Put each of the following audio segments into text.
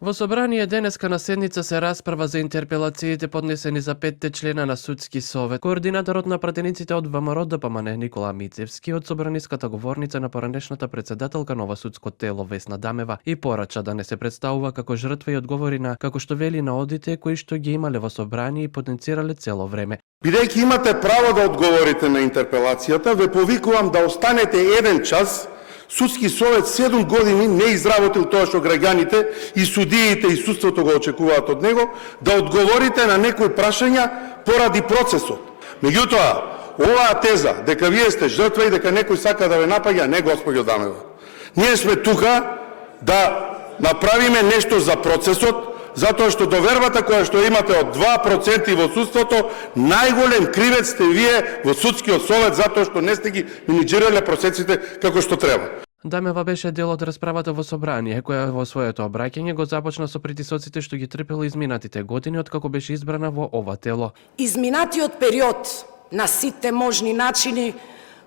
Во собрание денеска на седница се расправа за интерпелациите поднесени за 5 члена на судски совет. Координаторот на пратениците од ВМРО ДПМН Никола Мицевски од собраниската говорница на поранешната председателка на ова судско тело Весна Дамева и порача да не се представува како жртва и одговори на, како што вели, на одите кои што ги имале во собрание и потенцирале цело време. Бидејќи имате право да одговорите на интерпелацијата, ве повикувам да останете еден час. Судски совет 7 години не изработил тоа што граѓаните и судиите и судството го очекуваат од него, да одговорите на некои прашања поради процесот. Меѓутоа, оваа теза дека вие сте жртва и дека некој сака да ве напаѓа, не, господјо Дамева. Ние сме тука да направиме нешто за процесот, затоа што довербата која што имате од 2% во судството, најголем кривец сте вие во судскиот совет, затоа што не сте ги менеџирале процесите како што треба. Дамева беше дел од расправата во собрание, која во своето обраќање го започна со притисоците што ги трпела изминатите години откако беше избрана во ова тело. Изминатиот период на сите можни начини,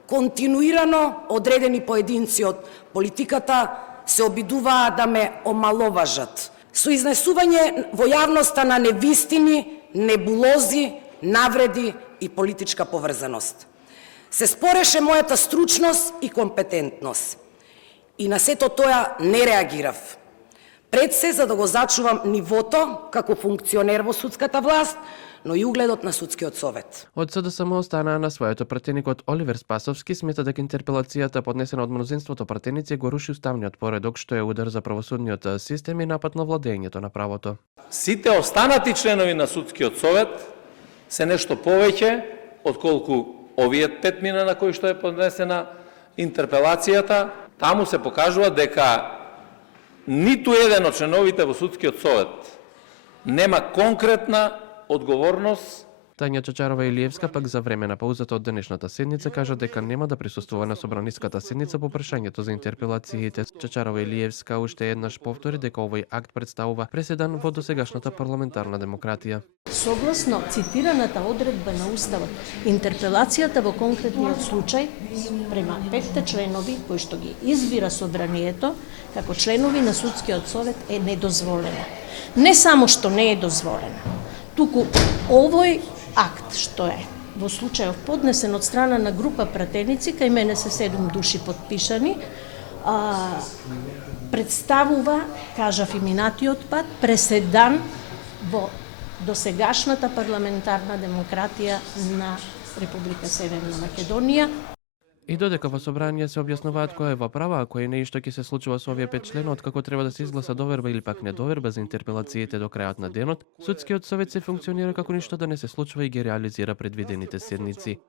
континуирано одредени поединци од политиката се обидуваа да ме омаловажат, со изнесување во јавноста на невистини, небулози, навреди и политичка поврзаност. Се спореше мојата стручност и компетентност. И на сето тоа не реагирав. Пред се за да го зачувам нивото како функционер во судската власт, но и угледот на судскиот совет. Од СДСМ останаа на своето пратеникот Оливер Спасовски смета дека интерпелацијата поднесена од мнозинството пратеници го руши уставниот поредок, што е удар за правосудниот систем и напад на владењето на правото. Сите останати членови на судскиот совет се нешто повеќе отколку овие 5 мина на кои што е поднесена интерпелацијата. Таму се покажува дека ниту еден од членовите во судскиот совет нема конкретна одговорност. Тања Чачарова Илиевска пак за време на паузата од денешната седница кажа дека нема да присуствува на собраниската седница по прашањето за интерпелациите. Чачарова Илиевска уште еднаш повтори дека овој акт представува преседан во досегашната парламентарна демократија. Согласно цитираната одредба на Уставот, интерпелацијата во конкретниот случај према 5 членови кои што ги избира собранието како членови на судскиот совет е недозволена. Не само што не е дозволена, туку овој акт што е во случајов поднесен од страна на група пратеници, кај мене се 7 души подпишани, представува, кажав и минатиот пат, преседан во досегашната парламентарна демократија на Република Северна Македонија. И додека во собрание се објаснуваат која е во права, а кој не и што ќе се случува со овие 5 члена, од како треба да се изгласа доверба или пак недоверба за интерпелациите до крајот на денот, судскиот совет се функционира како ништо да не се случува и ги реализира предвидените седници.